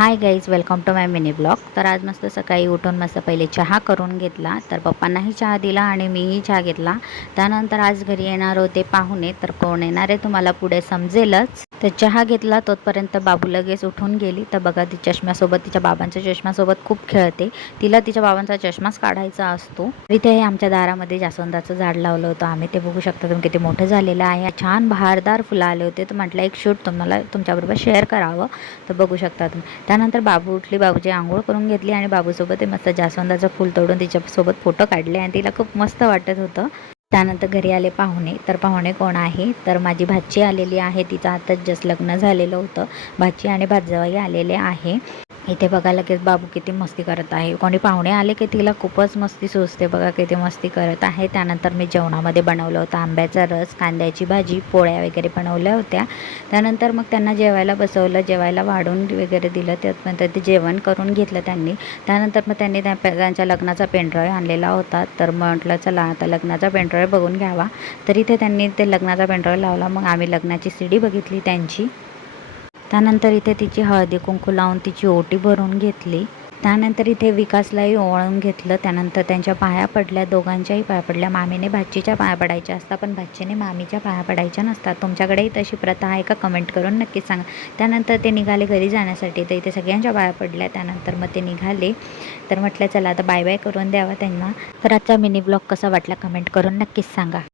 High guys, welcome to my mini blog. तर आज मस्त सकाळी उठून मस्त पहिले चहा करून घेतला. तर पप्पांनाही चहा दिला आणि मीही चहा घेतला. त्यानंतर आज घरी येणार होते पाहुणे, तर कोण येणार आहे तुम्हाला पुढे समजेलच. तर चहा घेतला तोपर्यंत बाबू लगेच उठून गेली. तर बघा, ती चष्म्यासोबत, तिच्या बाबांच्या चष्म्यासोबत खूप खेळते. तिला तिच्या बाबांचा चष्माच काढायचा असतो. इथे हे आमच्या दारामध्ये जास्वंदाचं झाड लावलं होतं आम्ही. ते बघू शकता तुम्ही किती मोठं झालेलं आहे. छान बहारदार फुलं आले होते. तर म्हटलं एक शूट तुम्हाला तुमच्याबरोबर शेअर करावं. तर बघू शकता तुम्ही. त्यानंतर बाबू उठली, बाबूची आंघोळ करून घेतली आणि बाबूसोबत ते मस्त जास्वंदाचं फूल तोडून तिच्यासोबत फोटो काढले आणि तिला खूप मस्त वाटत होतं. त्यानंतर घरी आले पाहुणे. तर पाहुणे कोण आहे, तर माझी भाची आलेली आहे. तिचं आताच जस्ट लग्न झालेलं होतं. भाची आणि भातजावई आलेले आहे. इथे बघा लगेच बाबू किती मस्ती करत आहे. कोणी पाहुणे आले की तिला खूपच मस्ती सुचते. बघा किती मस्ती करत आहे. त्यानंतर मी जेवणामध्ये बनवलं होतं आंब्याचा रस, कांद्याची भाजी, पोळ्या वगैरे बनवल्या होत्या. त्यानंतर मग त्यांना जेवायला बसवलं, जेवायला वाढून वगैरे दिलं. त्यानंतर ते जेवण करून घेतलं त्यांनी. त्यानंतर मग त्यांनी त्यांच्या लग्नाचा पेनड्राईव्ह आणलेला होता. तर म्हटलं चला आता लग्नाचा पेनड्राईव्ह बघून घ्यावा. तर इथे त्यांनी ते लग्नाचा पेनड्राईव्ह लावला. मग आम्ही लग्नाची सीडी बघितली त्यांची. त्यानंतर इथे तिची हळदी कुंकू लावून तिची ओटी भरून घेतली. त्यानंतर इथे विकासलाही ओवाळून घेतलं. त्यानंतर त्यांच्या पाया पडल्या, दोघांच्याही पाया पडल्या. मामीने भाचीच्या पाया पडायच्या असतात, पण भाचीने मामीच्या पाया पडायच्या नसतात. तुमच्याकडेही तशी प्रथा आहे का, कमेंट करून नक्कीच सांगा. त्यानंतर ते निघाले घरी जाण्यासाठी. तर इथे सगळ्यांच्या पाया पडल्या. त्यानंतर मग ते निघाले. तर म्हटलं चला आता बाय बाय करून द्यावा त्यांना. तर आजचा मिनी ब्लॉग कसा वाटला कमेंट करून नक्कीच सांगा.